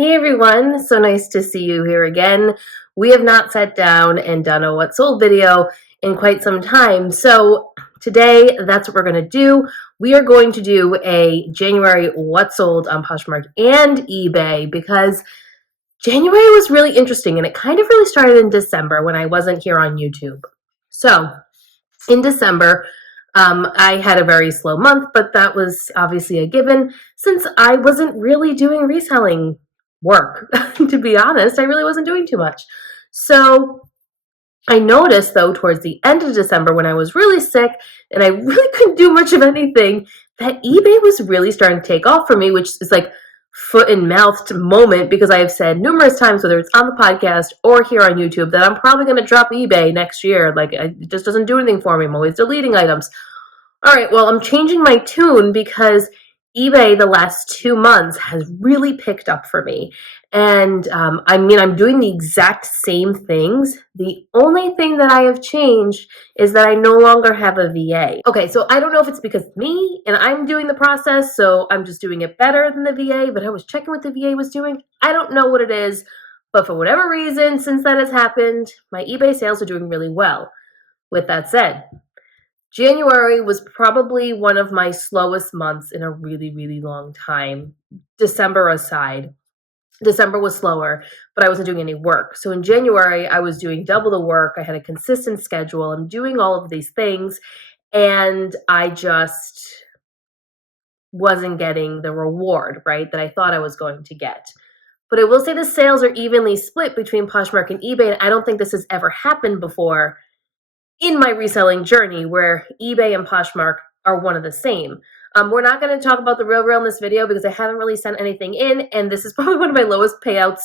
Hey everyone, so nice to see you here again. We have not sat down and done a What Sold video in quite some time. So today, that's what we're going to do. We are going to do a January What Sold on Poshmark and eBay because January was really interesting and it kind of really started in December when I wasn't here on YouTube. So in December, I had a very slow month, but that was obviously a given since I wasn't really doing reselling work. To be honest, I really wasn't doing too much. So I noticed though towards the end of December when I was really sick and I really couldn't do much of anything that eBay was really starting to take off for me, which is like foot and mouth moment because I have said numerous times, whether it's on the podcast or here on YouTube, that I'm probably going to drop eBay next year. Like it just doesn't do anything for me. I'm always deleting items. All right, well, I'm changing my tune because eBay the last 2 months has really picked up for me. And I'm doing the exact same things. The only thing that I have changed is that I no longer have a VA. Okay, so I don't know if it's because me and I'm doing the process, so I'm just doing it better than the VA, but I was checking what the VA was doing. I don't know what it is, but for whatever reason, since that has happened, my eBay sales are doing really well. With that said, January was probably one of my slowest months in a really, really long time. December aside. December was slower, but I wasn't doing any work. So in January, I was doing double the work. I had a consistent schedule. I'm doing all of these things, and I just wasn't getting the reward, right, that I thought I was going to get. But I will say the sales are evenly split between Poshmark and eBay, and I don't think this has ever happened before in my reselling journey where eBay and Poshmark are one of the same. We're not going to talk about the real in this video because I haven't really sent anything in, and this is probably one of my lowest payouts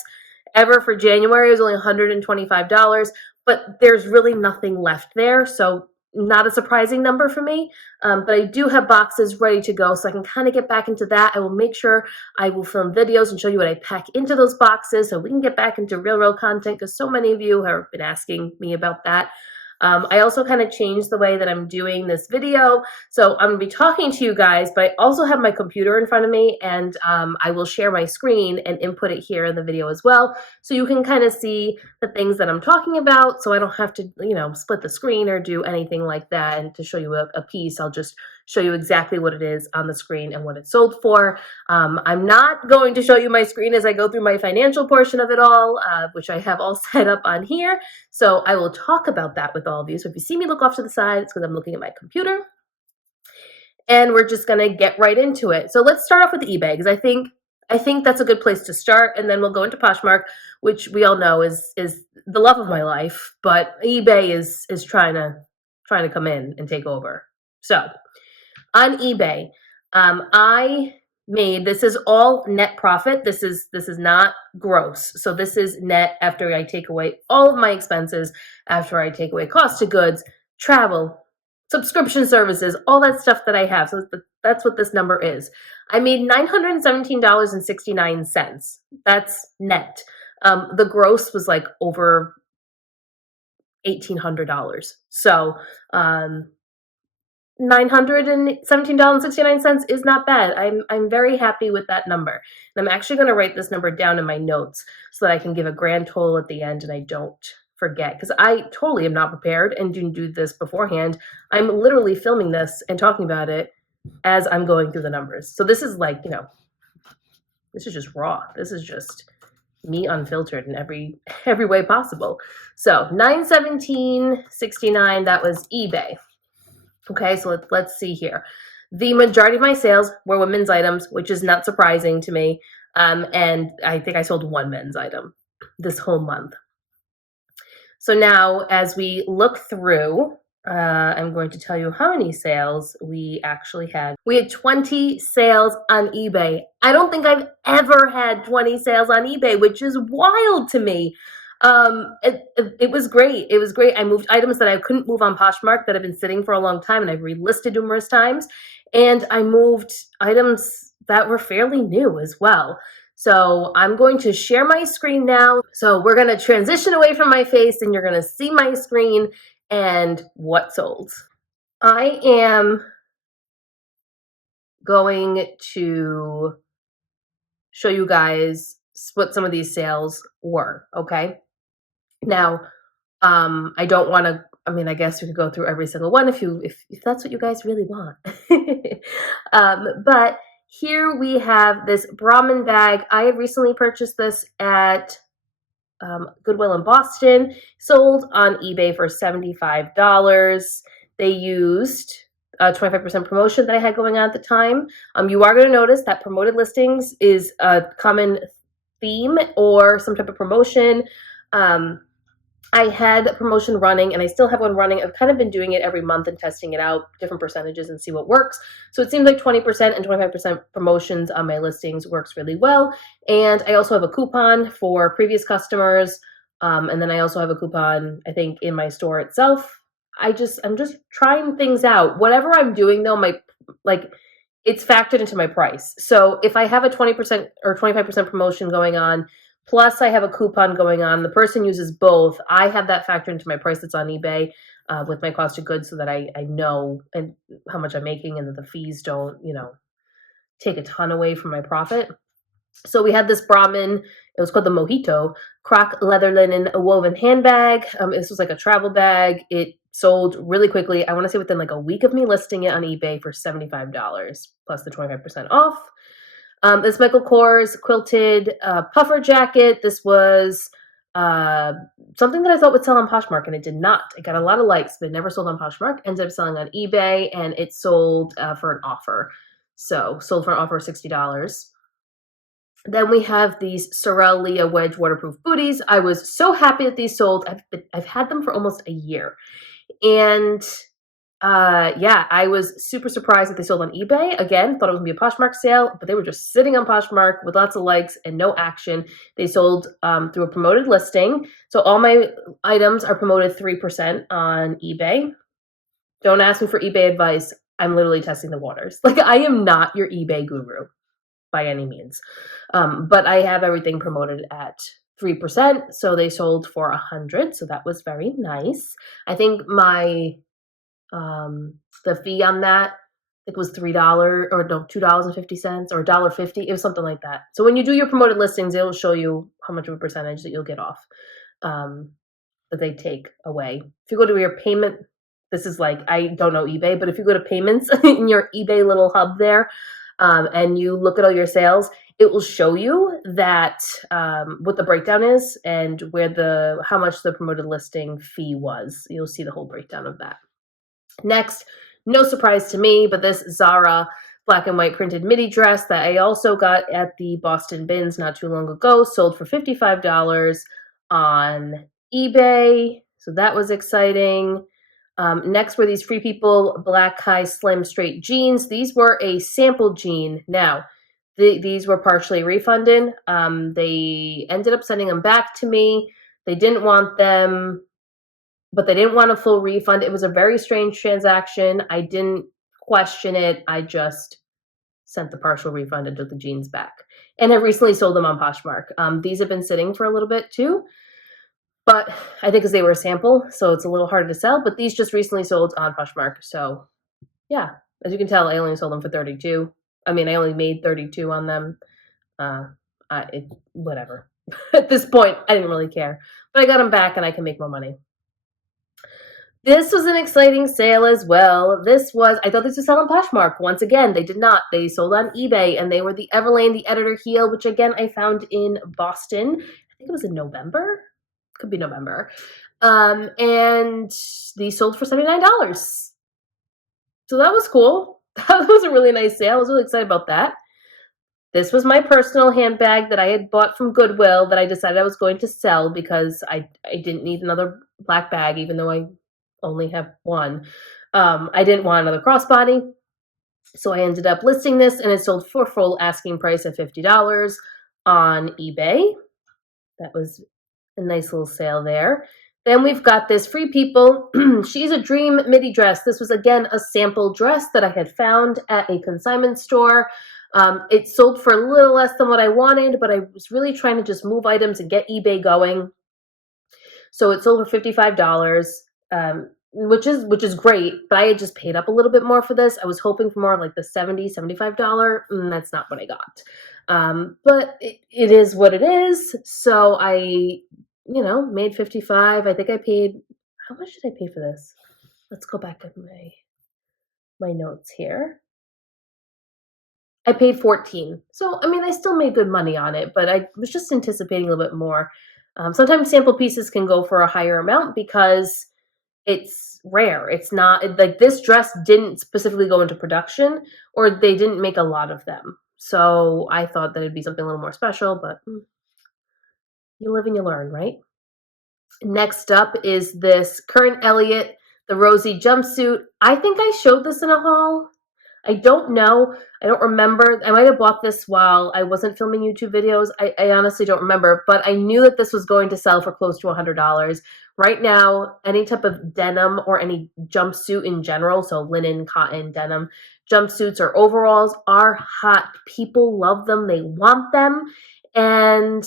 ever for January. It was only $125, but there's really nothing left there, so not a surprising number for me. But I do have boxes ready to go, so I can kind of get back into that. I will make sure I will film videos and show you what I pack into those boxes so we can get back into real content because so many of you have been asking me about that. I also kind of changed the way that I'm doing this video. So I'm going to be talking to you guys, but I also have my computer in front of me, and I will share my screen and input it here in the video as well. So you can kind of see the things that I'm talking about. So I don't have to, split the screen or do anything like that. And to show you a piece, I'll just show you exactly what it is on the screen and what it's sold for. I'm not going to show you my screen as I go through my financial portion of it all, which I have all set up on here. So I will talk about that with all of you. So if you see me look off to the side, it's because I'm looking at my computer. And we're just going to get right into it. So let's start off with eBay because I think that's a good place to start, and then we'll go into Poshmark, which we all know is the love of my life, but eBay is trying to come in and take over. So on eBay, I made, this is all net profit. This is not gross. So this is net after I take away all of my expenses, after I take away cost of goods, travel, subscription services, all that stuff that I have. So that's what this number is. I made $917.69. That's net. The gross was like over $1,800. So, $917.69 is not bad. I'm very happy with that number. And I'm actually going to write this number down in my notes so that I can give a grand total at the end and I don't forget, because I totally am not prepared and didn't do this beforehand. I'm literally filming this and talking about it as I'm going through the numbers. So this is like, this is just raw. This is just me unfiltered in every way possible. So $917.69, that was eBay. Okay, so let's see here. The majority of my sales were women's items, which is not surprising to me. And I think I sold one men's item this whole month. So now as we look through, I'm going to tell you how many sales we actually had. We had 20 sales on eBay. I don't think I've ever had 20 sales on eBay, which is wild to me. It was great. It was great. I moved items that I couldn't move on Poshmark that have been sitting for a long time and I've relisted numerous times. And I moved items that were fairly new as well. So I'm going to share my screen now. So we're going to transition away from my face and you're going to see my screen and what sold. I am going to show you guys what some of these sales were, okay? Now, I don't want to, I mean, I guess we could go through every single one if that's what you guys really want. But here we have this Brahmin bag. I had recently purchased this at Goodwill in Boston, sold on eBay for $75. They used a 25% promotion that I had going on at the time. You are going to notice that promoted listings is a common theme or some type of promotion. I had a promotion running, and I still have one running. I've kind of been doing it every month and testing it out, different percentages, and see what works. So it seems like 20% and 25% promotions on my listings works really well. And I also have a coupon for previous customers. And then I also have a coupon, I think, in my store itself. I'm just trying things out. Whatever I'm doing, though, it's factored into my price. So if I have a 20% or 25% promotion going on, plus I have a coupon going on, the person uses both, I have that factored into my price that's on eBay with my cost of goods so that I know how much I'm making and that the fees don't, take a ton away from my profit. So we had this Brahmin, it was called the Mojito, croc leather linen woven handbag. This was like a travel bag. It sold really quickly. I want to say within like a week of me listing it on eBay for $75 plus the 25% off. This Michael Kors quilted puffer jacket. This was something that I thought would sell on Poshmark, and it did not. It got a lot of likes, but it never sold on Poshmark. Ended up selling on eBay, and it sold for an offer. So sold for an offer of $60. Then we have these Sorel Leah wedge waterproof booties. I was so happy that these sold. I've had them for almost a year, and I was super surprised that they sold on eBay. Again, thought it was gonna be a Poshmark sale, but they were just sitting on Poshmark with lots of likes and no action. They sold through a promoted listing. So all my items are promoted 3% on eBay. Don't ask me for eBay advice. I'm literally testing the waters. Like, I am not your eBay guru by any means. But I have everything promoted at 3%. So they sold for $100. So that was very nice. I think my the fee on that, I think, was $3 or no, $2.50 or $1.50. It was something like that. So when you do your promoted listings, it'll show you how much of a percentage that you'll get off that they take away. If you go to your payment, this is like, I don't know eBay, but if you go to payments in your eBay little hub there, and you look at all your sales, it will show you that what the breakdown is and how much the promoted listing fee was. You'll see the whole breakdown of that. Next, no surprise to me, but this Zara black and white printed midi dress that I also got at the Boston Bins not too long ago, sold for $55 on eBay. So that was exciting. Next were these Free People black high slim straight jeans. These were a sample jean. Now, these were partially refunded. They ended up sending them back to me. They didn't want them, but they didn't want a full refund. It was a very strange transaction. I didn't question it. I just sent the partial refund and took the jeans back. And I recently sold them on Poshmark. These have been sitting for a little bit too, but I think because they were a sample, so it's a little harder to sell. But these just recently sold on Poshmark. So yeah, as you can tell, I only sold them for $32. I mean, I only made $32 on them. Whatever. At this point, I didn't really care. But I got them back and I can make more money. This was an exciting sale as well. I thought this would sell on Poshmark. Once again, they did not. They sold on eBay, and they were the Everlane, the Editor Heel, which again, I found in Boston. I think it was in November. Could be November. And these sold for $79. So that was cool. That was a really nice sale. I was really excited about that. This was my personal handbag that I had bought from Goodwill that I decided I was going to sell because I didn't need another black bag, even though I only have one. I didn't want another crossbody. So I ended up listing this, and it sold for full asking price at $50 on eBay. That was a nice little sale there. Then we've got this Free People She's a Dream midi dress. This was, again, a sample dress that I had found at a consignment store. It sold for a little less than what I wanted, but I was really trying to just move items and get eBay going. So it sold for $55. Which is great, but I had just paid up a little bit more for this. I was hoping for more of like the $75. That's not what I got. But it is what it is. So I, made 55. I think I paid, how much did I pay for this? Let's go back in my notes here. I paid 14. So, I mean, I still made good money on it, but I was just anticipating a little bit more. Sometimes sample pieces can go for a higher amount because it's rare. It's not like this dress didn't specifically go into production, or they didn't make a lot of them. So I thought that it'd be something a little more special, but you live and you learn, right? Next up is this Current Elliott, the rosy jumpsuit. I think I showed this in a haul. I don't know. I don't remember. I might have bought this while I wasn't filming YouTube videos. I honestly don't remember, but I knew that this was going to sell for close to $100. Right now, any type of denim or any jumpsuit in general, so linen, cotton, denim, jumpsuits or overalls are hot. People love them. They want them. And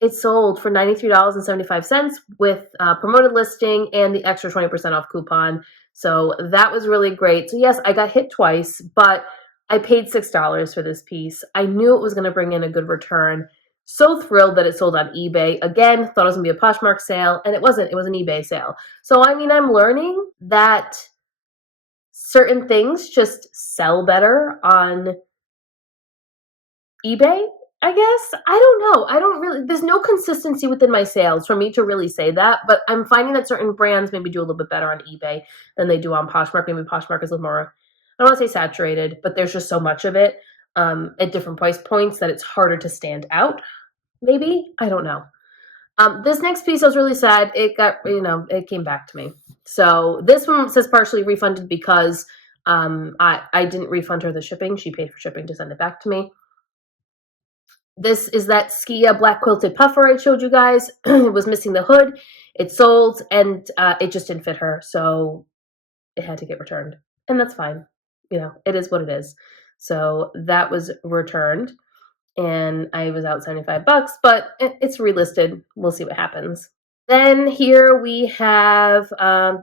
it sold for $93.75 with promoted listing and the extra 20% off coupon. So that was really great. So yes, I got hit twice, but I paid $6 for this piece. I knew it was going to bring in a good return. So thrilled that it sold on eBay. Again, thought it was going to be a Poshmark sale, and it wasn't. It was an eBay sale. So, I mean, I'm learning that certain things just sell better on eBay, I guess. I don't know. I don't really, there's no consistency within my sales for me to really say that, but I'm finding that certain brands maybe do a little bit better on eBay than they do on Poshmark. Maybe Poshmark is a little more, I don't want to say saturated, but there's just so much of it at different price points that it's harder to stand out. Maybe, I don't know. This next piece I was really sad. It got, it came back to me. So this one says partially refunded because I didn't refund her the shipping. She paid for shipping to send it back to me. This is that Skia black quilted puffer I showed you guys. It was missing the hood. It sold, and it just didn't fit her, so it had to get returned. And that's fine. It is what it is. So that was returned, and I was out $75, but it's relisted. We'll see what happens. Then here we have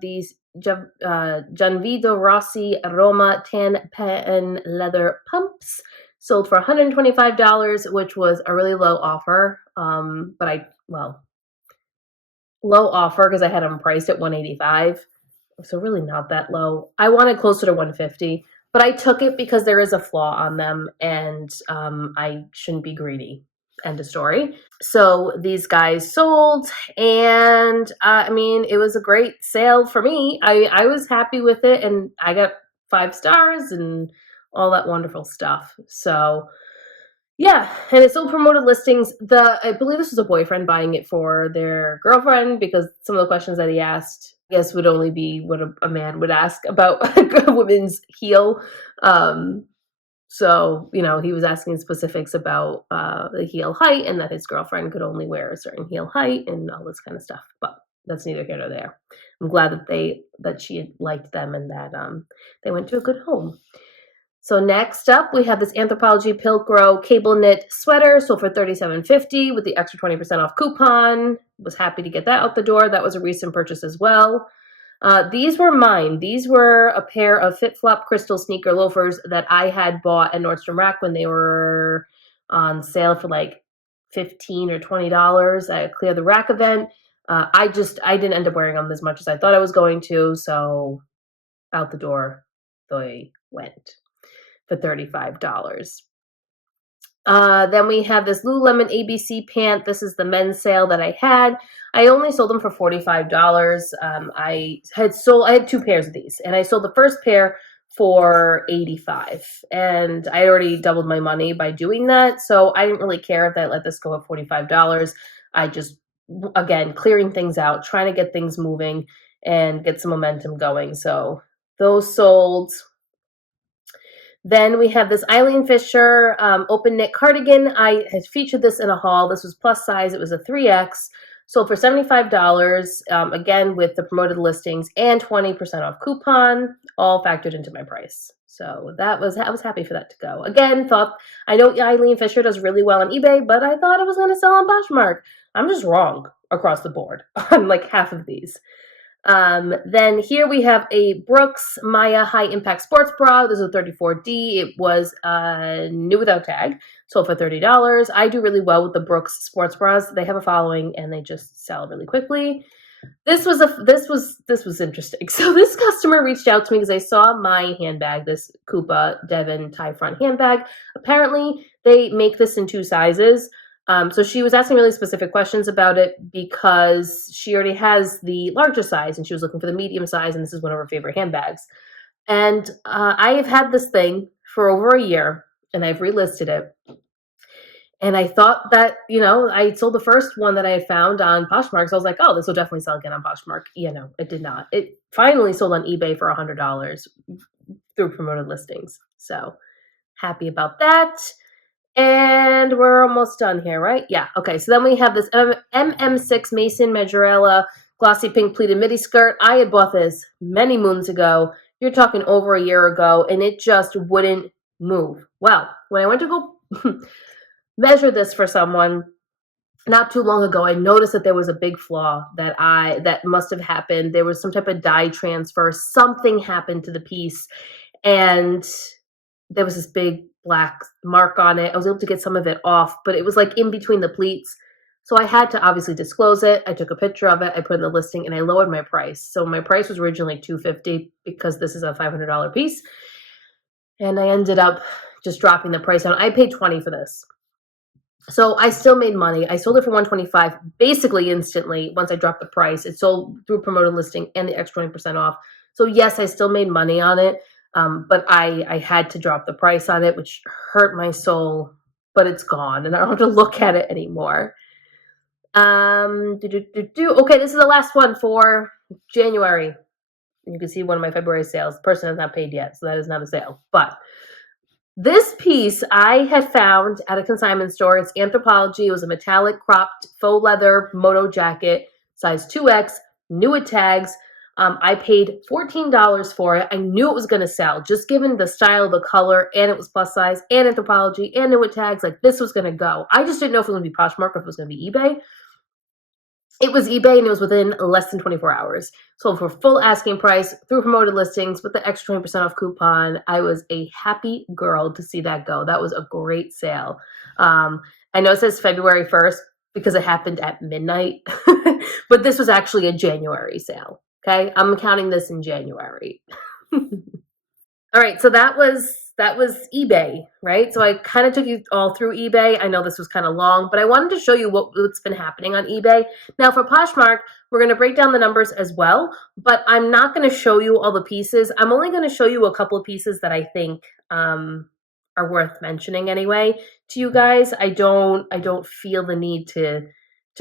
these Gianvito Rossi Roma tan patent leather pumps. Sold for $125, which was a really low offer. Low offer because I had them priced at $185. So really not that low. I wanted closer to $150, but I took it because there is a flaw on them, and I shouldn't be greedy. End of story. So these guys sold, and I mean, it was a great sale for me. I was happy with it, and I got 5 stars and all that wonderful stuff. So yeah, and it's still promoted listings. I believe this was a boyfriend buying it for their girlfriend, because some of the questions that he asked, I guess, would only be what a man would ask about a woman's heel. So, he was asking specifics about the heel height, and that his girlfriend could only wear a certain heel height and all this kind of stuff. But that's neither here nor there. I'm glad that she had liked them, and that they went to a good home. So next up, we have this Anthropologie Pilcro cable knit sweater, sold for $37.50 with the extra 20% off coupon. Was happy to get that out the door. That was a recent purchase as well. These were mine. These were a pair of Fit Flop crystal sneaker loafers that I had bought at Nordstrom Rack when they were on sale for like $15 or $20 at a Clear the Rack event. I didn't end up wearing them as much as I thought I was going to, so out the door they went for $35. Then we have this Lululemon ABC pant. This is the men's sale that I had. I only sold them for $45. I had 2 pairs of these, and I sold the first pair for $85, and I already doubled my money by doing that. So I didn't really care if I let this go at $45. I just, again, clearing things out, trying to get things moving and get some momentum going. So those sold. Then we have this Eileen Fisher open knit cardigan. I had featured this in a haul. This was plus size. It was a 3X. Sold for $75, again, with the promoted listings and 20% off coupon, all factored into my price. So I was happy for that to go. Again, I know Eileen Fisher does really well on eBay, but I thought it was going to sell on Poshmark. I'm just wrong across the board on like half of these. Then here we have a Brooks Maya High Impact Sports Bra. This is a 34D. It was new without tag, sold for $30. I do really well with the Brooks sports bras. They have a following and they just sell really quickly. This was interesting. So this customer reached out to me because they saw my handbag, this Coupa Devon tie front handbag. Apparently, they make this in 2 sizes. So she was asking really specific questions about it because she already has the larger size and she was looking for the medium size, and this is one of her favorite handbags. And I have had this thing for over a year, and I've relisted it. And I thought that, I sold the first one that I had found on Poshmark. So I was like, oh, this will definitely sell again on Poshmark. It did not. It finally sold on eBay for $100 through promoted listings. So happy about that. And we're almost done here, right? Yeah. Okay. So then we have this MM6 Mason Majorella glossy pink pleated midi skirt. I had bought this many moons ago. You're talking over a year ago, and it just wouldn't move. Well, when I went to go measure this for someone not too long ago, I noticed that there was a big flaw that must have happened. There was some type of dye transfer. Something happened to the piece, and there was this big black mark on it. I was able to get some of it off, but it was like in between the pleats. So I had to obviously disclose it. I took a picture of it. I put it in the listing, and I lowered my price. So my price was originally $250 because this is a $500 piece. And I ended up just dropping the price down. I paid $20 for this. So I still made money. I sold it for $125 basically instantly once I dropped the price. It sold through promoted listing and the extra 20% off. So yes, I still made money on it, but I had to drop the price on it, which hurt my soul, but it's gone and I don't have to look at it anymore. Okay, this is the last one for January. You can see one of my February sales. The person has not paid yet, so that is not a sale. But this piece I had found at a consignment store. It's Anthropologie. It was a metallic cropped faux leather moto jacket, size 2X, new with tags. I paid $14 for it. I knew it was going to sell, just given the style, the color, and it was plus size, and Anthropologie, and new with tags. Like, this was going to go. I just didn't know if it was going to be Poshmark or if it was going to be eBay. It was eBay, and it was within less than 24 hours. Sold for full asking price through promoted listings with the extra 20% off coupon. I was a happy girl to see that go. That was a great sale. I know it says February 1st because it happened at midnight, but this was actually a January sale. Okay, I'm counting this in January. All right, so that was eBay, right? So I kind of took you all through eBay. I know this was kind of long, but I wanted to show you what's been happening on eBay. Now for Poshmark, we're going to break down the numbers as well, but I'm not going to show you all the pieces. I'm only going to show you a couple of pieces that I think are worth mentioning anyway to you guys. I don't feel the need to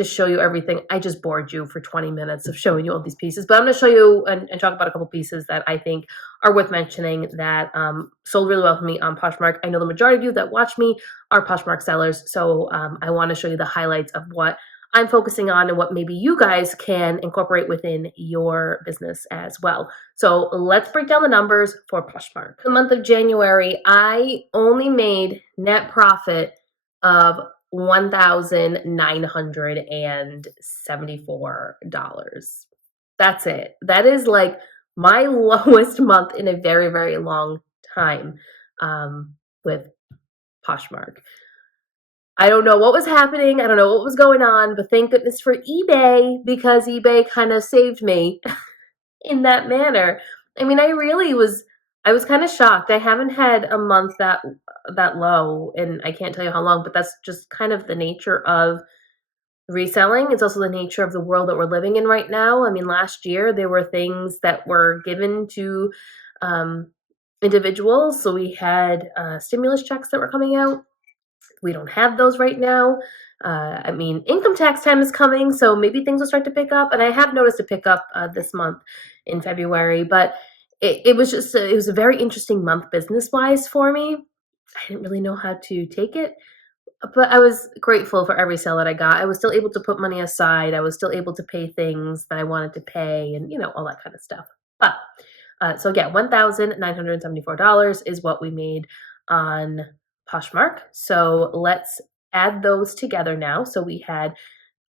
show you everything. I just bored you for 20 minutes of showing you all these pieces, but I'm going to show you and talk about a couple pieces that I think are worth mentioning that sold really well for me on Poshmark. I know the majority of you that watch me are Poshmark sellers, so I want to show you the highlights of what I'm focusing on and what maybe you guys can incorporate within your business as well. So let's break down the numbers for Poshmark. The month of January, I only made net profit of $1,974. That's it. That is like my lowest month in a very, very long time with Poshmark. I don't know what was happening. I don't know what was going on, but thank goodness for eBay, because eBay kind of saved me in that manner. I mean, I was kind of shocked. I haven't had a month that low, and I can't tell you how long, but that's just kind of the nature of reselling. It's also the nature of the world that we're living in right now. I mean, last year there were things that were given to individuals. So we had stimulus checks that were coming out. We don't have those right now. I mean, income tax time is coming, so maybe things will start to pick up. And I have noticed a pickup this month in February, but it was a very interesting month business-wise for me. I didn't really know how to take it, but I was grateful for every sale that I got. I was still able to put money aside. I was still able to pay things that I wanted to pay and, all that kind of stuff. But, so yeah, $1,974 is what we made on Poshmark. So let's add those together now. So we had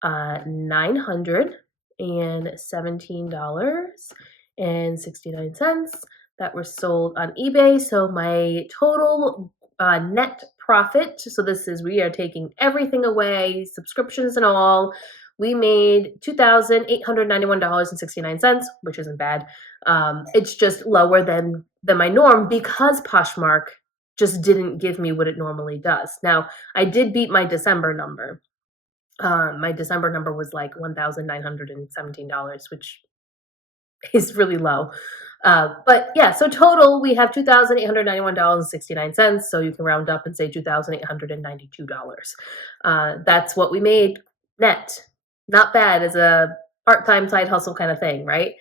$900 $217.69 that were sold on eBay. So my total net profit, so this is, we are taking everything away, subscriptions and all, we made $2,891.69, which isn't bad. It's just lower than my norm because Poshmark just didn't give me what it normally does. Now, I did beat my December number. My December number was like $1,917, which is really low. But yeah, so total we have $2,891.69. So you can round up and say $2,892. That's what we made net. Not bad as a part-time side hustle kind of thing, right?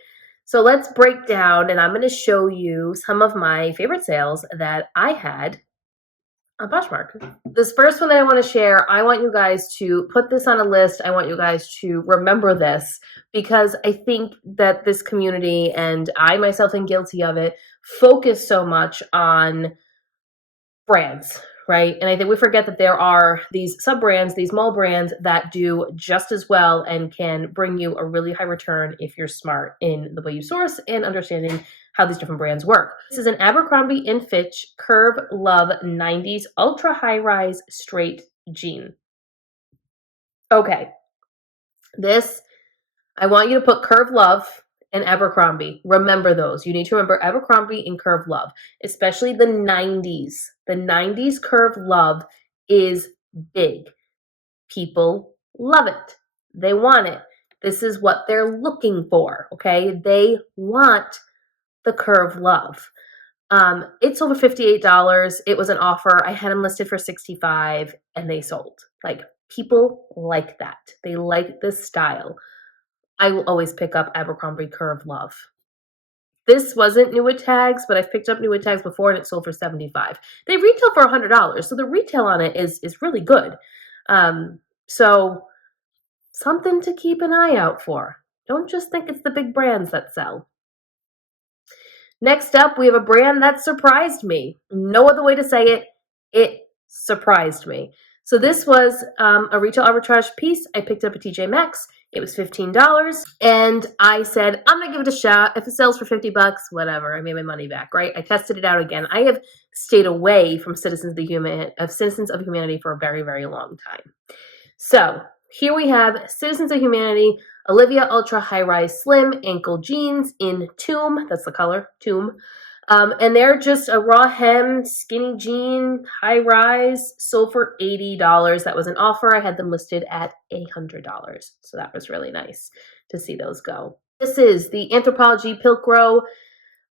So let's break down, and I'm going to show you some of my favorite sales that I had on Poshmark. This first one that I want to share, I want you guys to put this on a list. I want you guys to remember this because I think that this community, and I myself am guilty of it, focus so much on brands, right? And I think we forget that there are these sub-brands, these small brands that do just as well and can bring you a really high return if you're smart in the way you source and understanding how these different brands work. This is an Abercrombie & Fitch Curve Love 90s Ultra High Rise Straight Jean. Okay, this, I want you to put Curve Love and Abercrombie. Remember those. You need to remember Abercrombie and Curve Love, especially the 90s. The 90s Curve Love is big. People love it. They want it. This is what they're looking for, okay? They want the Curve Love. It's over $58. It was an offer. I had them listed for $65 and they sold. Like, people like that. They like this style. I will always pick up Abercrombie Curve Love. This wasn't new with tags, but I've picked up new with tags before and it sold for $75. They retail for $100, so the retail on it is really good. So something to keep an eye out for. Don't just think it's the big brands that sell. Next up, we have a brand that surprised me. No other way to say it. It surprised me. So this was a retail arbitrage piece. I picked up at TJ Maxx. It was $15. And I said, I'm going to give it a shot. If it sells for $50, whatever. I made my money back, right? I tested it out again. I have stayed away from Citizens of Humanity for a very, very long time. So here we have Citizens of Humanity, Olivia Ultra High Rise Slim Ankle Jeans in Tomb. That's the color, Tomb. And they're just a raw hem, skinny jean, high rise, sold for $80. That was an offer. I had them listed at $100. So that was really nice to see those go. This is the Anthropologie Pilcrow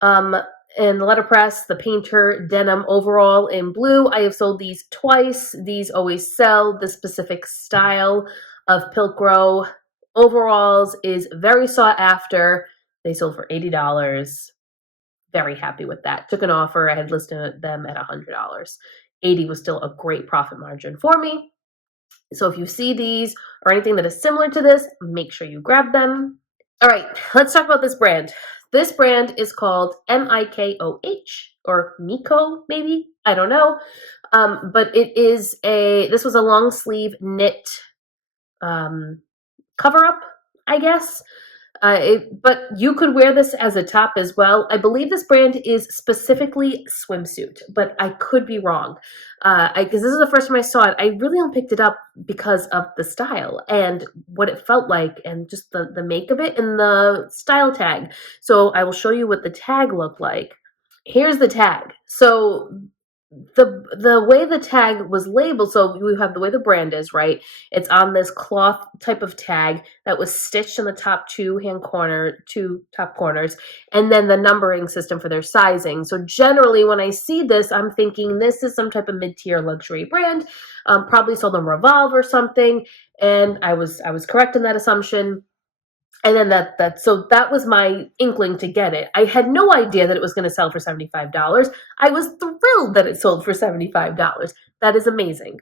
and the letterpress, the painter denim overall in blue. I have sold these twice. These always sell. The specific style of Pilcrow overalls is very sought after. They sold for $80. Very happy with that. Took an offer. I had listed them at $100. $80 was still a great profit margin for me. So if you see these or anything that is similar to this, make sure you grab them. All right, let's talk about this brand. This brand is called Mikoh, or Miko, maybe? I don't know. But it is this was a long sleeve knit cover up, I guess. But you could wear this as a top as well. I believe this brand is specifically swimsuit, but I could be wrong. Because this is the first time I saw it. I really only picked it up because of the style and what it felt like and just the make of it and the style tag. So I will show you what the tag looked like. Here's the tag. So the way the tag was labeled, so we have the way the brand is, right? It's on this cloth type of tag that was stitched in the two top corners, and then the numbering system for their sizing. So generally when I see this, I'm thinking this is some type of mid-tier luxury brand, probably sold on Revolve or something, and I was correct in that assumption. And then so that was my inkling to get it. I had no idea that it was going to sell for $75. I was thrilled that it sold for $75. That is amazing.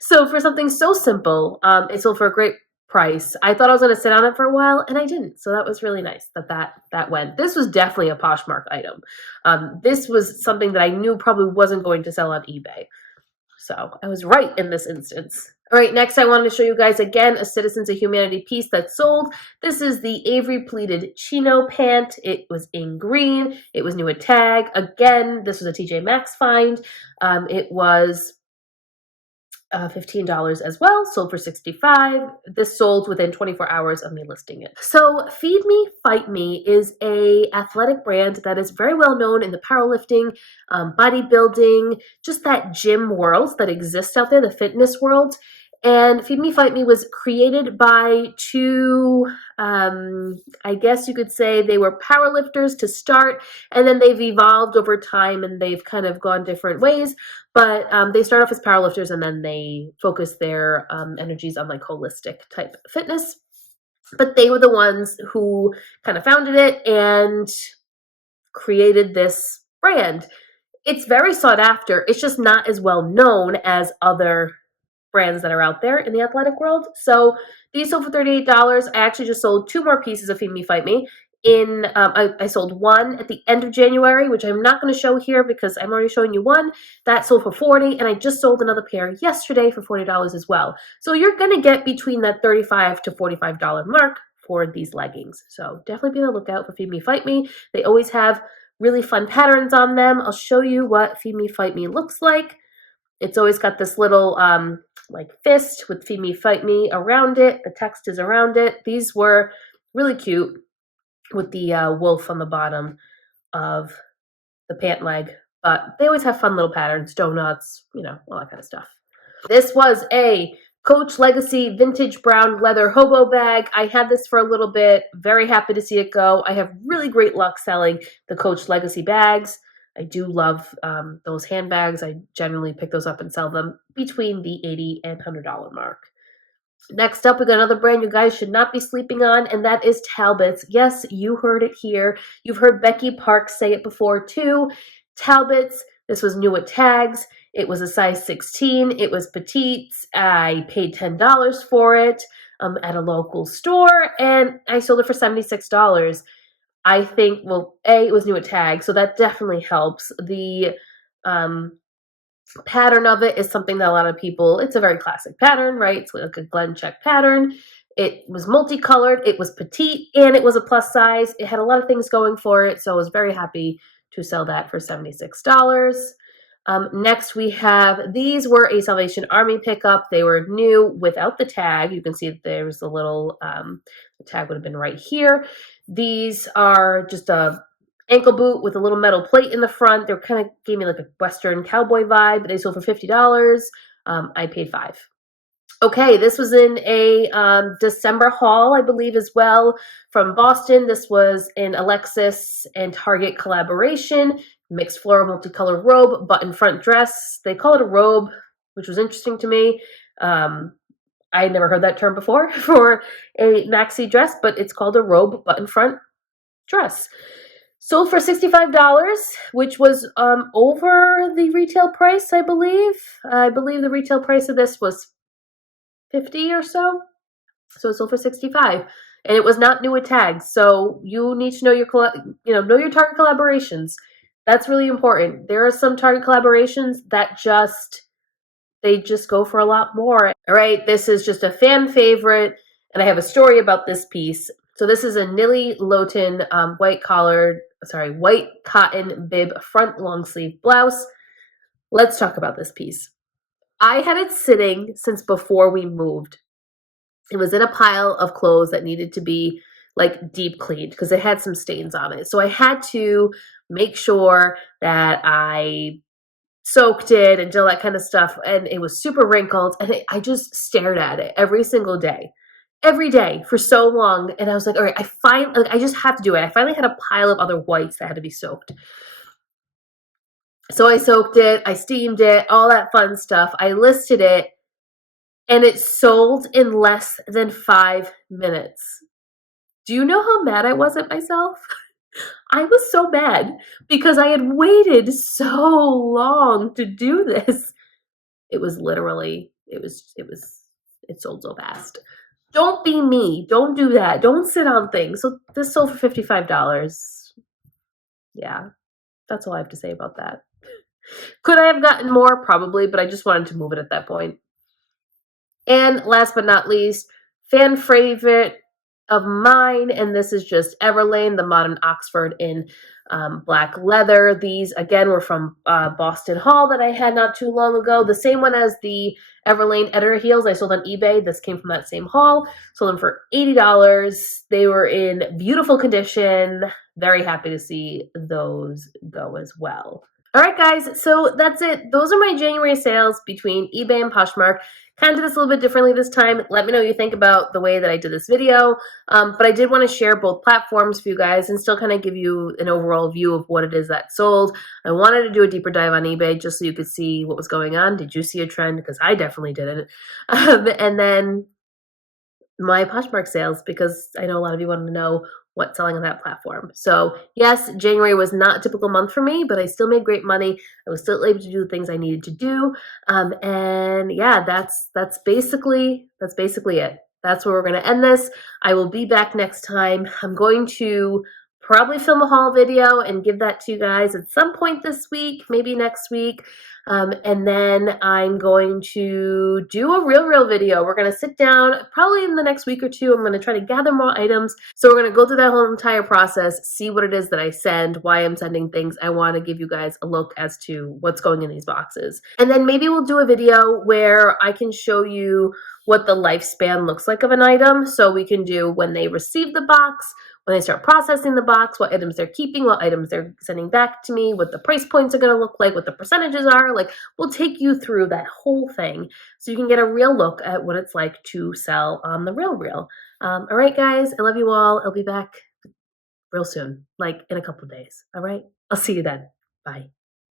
So for something so simple, it sold for a great price. I thought I was going to sit on it for a while, and I didn't. So that was really nice that went. This was definitely a Poshmark item. This was something that I knew probably wasn't going to sell on eBay. So I was right in this instance. All right, next I wanted to show you guys again a Citizens of Humanity piece that sold. This is the Avery pleated chino pant. It was in green. It was new at tag. Again, this was a TJ Maxx find. It was $15 as well, sold for $65. This sold within 24 hours of me listing it. So Feed Me, Fight Me is a athletic brand that is very well known in the powerlifting, bodybuilding, just that gym world that exists out there, the fitness world. And Feed Me, Fight Me was created by two, I guess you could say they were powerlifters to start, and then they've evolved over time and they've kind of gone different ways. But they start off as powerlifters and then they focus their energies on like holistic type fitness. But they were the ones who kind of founded it and created this brand. It's very sought after. It's just not as well known as other brands that are out there in the athletic world. So these sold for $38. I actually just sold 2 more pieces of Feed Me, Fight Me. I sold one at the end of January, which I'm not going to show here because I'm already showing you one. That sold for $40, and I just sold another pair yesterday for $40 as well. So you're going to get between that $35 to $45 mark for these leggings. So definitely be on the lookout for Feed Me, Fight Me. They always have really fun patterns on them. I'll show you what Feed Me, Fight Me looks like. It's always got this little like fist with Feed Me, Fight Me around it. The text is around it. These were really cute with the wolf on the bottom of the pant leg. But they always have fun little patterns, donuts, you know, all that kind of stuff. This was a Coach Legacy Vintage Brown Leather Hobo Bag. I had this for a little bit. Very happy to see it go. I have really great luck selling the Coach Legacy bags. I do love those handbags. I generally pick those up and sell them between the $80 and $100 mark. Next up, we got another brand you guys should not be sleeping on, and that is Talbot's. Yes, you heard it here. You've heard Becky Parks say it before too. Talbot's, this was new at tags. It was a size 16. It was petite. I paid $10 for it at a local store, and I sold it for $76. I think, well, A, it was new at tag, so that definitely helps. The pattern of it is something that a lot of people, it's a very classic pattern, right? It's like a Glen check pattern. It was multicolored, it was petite, and it was a plus size. It had a lot of things going for it, so I was very happy to sell that for $76. Next, we have, these were a Salvation Army pickup. They were new without the tag. You can see that there's a little, the tag would have been right here. These are just a ankle boot with a little metal plate in the front. They kind of gave me like a Western cowboy vibe. They sold for $50. I paid $5. Okay, this was in a December haul, I believe, as well, from Boston. This was an Alexis and Target collaboration, mixed floral multicolored robe, button front dress. They call it a robe, which was interesting to me. I had never heard that term before for a maxi dress, but it's called a robe button front dress. Sold for $65, which was over the retail price, I believe. I believe the retail price of this was $50 or so. So it sold for $65, and it was not new at tags. So you need to know your know your Target collaborations. That's really important. There are some Target collaborations that they just go for a lot more. All right, this is just a fan favorite, and I have a story about this piece. So this is a Nilly Loughton white cotton bib front long sleeve blouse. Let's talk about this piece. I had it sitting since before we moved. It was in a pile of clothes that needed to be like deep cleaned because it had some stains on it. So I had to make sure that I soaked it and did all that kind of stuff. And it was super wrinkled. And I just stared at it every single day. Every day for so long. And I was like, all right, I just have to do it. I finally had a pile of other whites that had to be soaked. So I soaked it, I steamed it, all that fun stuff. I listed it, and it sold in less than 5 minutes. Do you know how mad I was at myself? I was so mad because I had waited so long to do this. It was literally, it sold so fast. Don't be me. Don't do that. Don't sit on things. So this sold for $55. Yeah, that's all I have to say about that. Could I have gotten more? Probably, but I just wanted to move it at that point. And last but not least, fan favorite of mine, and this is just Everlane, the Modern Oxford in black leather. These, again, were from Boston Hall that I had not too long ago. The same one as the Everlane Editor heels I sold on eBay. This came from that same haul. Sold them for $80. They were in beautiful condition. Very happy to see those go as well. All right, guys, so that's it. Those are my January sales between eBay and Poshmark. Kind of did this a little bit differently this time. Let me know what you think about the way that I did this video. But I did want to share both platforms for you guys and still kind of give you an overall view of what it is that sold. I wanted to do a deeper dive on eBay just so you could see what was going on. Did you see a trend? Because I definitely didn't. And then my Poshmark sales, because I know a lot of you wanted to know what's selling on that platform. So yes, January was not a typical month for me, but I still made great money. I was still able to do the things I needed to do. And yeah, that's basically it. That's where we're going to end this. I will be back next time. I'm going to probably film a haul video and give that to you guys at some point this week, maybe next week. And then I'm going to do a real video. We're going to sit down probably in the next week or two. I'm going to try to gather more items. So we're going to go through that whole entire process, see what it is that I send, why I'm sending things. I want to give you guys a look as to what's going in these boxes. And then maybe we'll do a video where I can show you what the lifespan looks like of an item. So we can do when they receive the box, when they start processing the box, what items they're keeping, what items they're sending back to me, what the price points are going to look like, what the percentages are. Like, we'll take you through that whole thing so you can get a real look at what it's like to sell on the real. All right, guys, I love you all. I'll be back real soon, like in a couple of days. All right, I'll see you then. Bye.